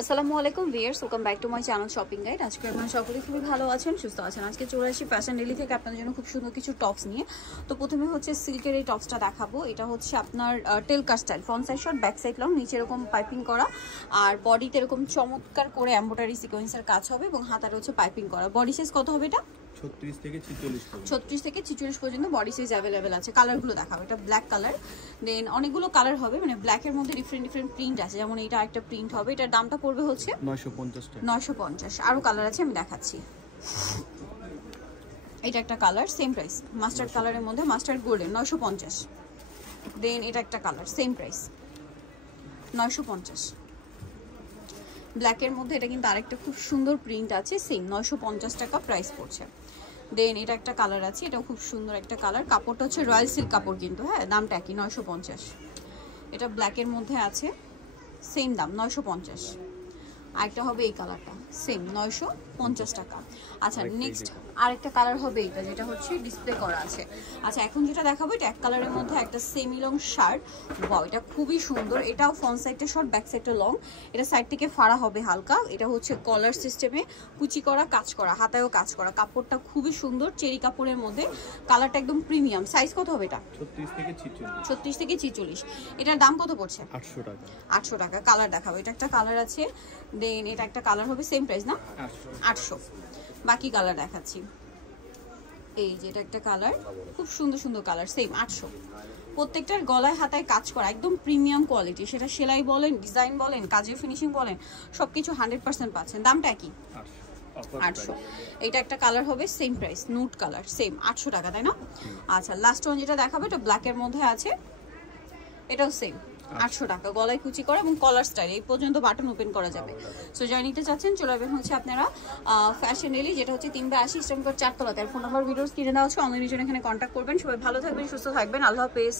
আসসালামু আলাইকুম viewers, welcome back to my channel shopping guide. আজকে আপনারা সকলে খুবই ভালো আছেন, সুস্থ আছেন। আজকে চলে আসি ফ্যাশন ডেলি থেকে আপনাদের জন্য খুব সুন্দর কিছু টপস নিয়ে। তো প্রথমে হচ্ছে সিল্কের এই টপসটা দেখাবো। এটা হচ্ছে আপনার টেলকার style, front side short, back side long, নিচে এরকম পাইপিং করা, আর বডিতে এরকম চমৎকার করে এমব্রয়ডারি সিকোয়েন্সের কাজ হবে এবং হাতার হচ্ছে পাইপিং করা। বডি সাইজ কত হবে এটা? 36 থেকে 46 পর্যন্ত বডি সাইজ অ্যাভেলেবেল আছে। কালারগুলো দেখাবো। এটা ব্ল্যাক কালার, দেন অনেকগুলো কালার হবে, মানে ব্ল্যাকের মধ্যে ডিফারেন্ট প্রিন্ট আছে, যেমন এটা একটা প্রিন্ট হবে। এটার দামটা পড়বে হচ্ছে 950। আরো কালার আছে, আমি দেখাচ্ছি। এটা একটা কালার, সেম প্রাইস, মাস্টার্ড কালারের মধ্যে, মাস্টার্ড গোল্ডেন, 950। দেন এটা একটা কালার, সেম প্রাইস, 950। ব্ল্যাকের মধ্যে এটা কিন্তু আরেকটা খুব সুন্দর প্রিন্ট আছে, সেম 950 টাকা প্রাইস পড়ছে। দেন এটা একটা কালার আছে, এটাও খুব সুন্দর একটা কালার, কাপড়টা হচ্ছে রয়্যাল সিল্ক কাপড় কিন্তু, হ্যাঁ, দামটা কি 950। এটা ব্ল্যাকের মধ্যে আছে, সেম দাম 950। আরেকটা হবে এই কালারটা, সেম 950 টাকা। আচ্ছা, নেক্সট আরেকটা কালার হবে এটা, যেটা হচ্ছে ডিসপ্লে করা আছে। আচ্ছা, এখন যেটা দেখাবো এটা এক কালারের মধ্যে একটা সেমি লং শার্ট। ওয়াও, এটা খুবই সুন্দর। এটাও ফ্রন্ট সাইডটা শর্ট, ব্যাক সাইডটা লং। এটা সাইড থেকে ফাড়া হবে হালকা। এটা হচ্ছে কলার সিস্টেমে কুচি করা, কাজ করা, হাতায়ও কাজ করা। কাপড়টা খুবই সুন্দর, চেরি কাপড়ের মধ্যে, কালারটা একদম প্রিমিয়াম। সাইজ কত হবে এটা? 36 থেকে 46। এটার দাম কত পড়ছে? 800 টাকা। কালার দেখাবো। এটা একটা কালার আছে, দেন এটা একটা কালার হবে, সেম প্রাইস না? 800। বাকি কালার দেখাচ্ছি। এই যে এটা একটা কালার, খুব সুন্দর সুন্দর কালার, সেম 800। প্রত্যেকটার গলায় হাতায় কাজ করা, একদম প্রিমিয়াম কোয়ালিটি। সেটা সেলাই বলেন, ডিজাইন বলেন, কাজের ফিনিশিং বলেন, সবকিছু 100% পাচ্ছেন। দামটা কি? 800। এটা একটা কালার হবে, সেম প্রাইস, নুট কালার, সেম 800 টাকা, তাই না? আচ্ছা, লাস্ট ওয়ান যেটা দেখাবো এটা ব্ল্যাকের মধ্যে আছে, এটাও সেম 800 টাকা। গলায় কুচি করা এবং কলার স্টাইল, এই পর্যন্ত বাটন ওপেন করা যাবে। সো যারা নিতে চাচ্ছেন চলে আসবেন হচ্ছে আপনারা ফ্যাশন ডেলি, যেটা হচ্ছে 3/80 ইস্টার্ন কোর্ট 4 তলাতে। ফোন নাম্বার ভিডিওস কিনে দেওয়া হচ্ছে, অনলাইনের জন্য এখানে কন্ট্যাক্ট করবেন। সবাই ভালো থাকবেন, সুস্থ থাকবেন, আল্লাহ হাফেজ।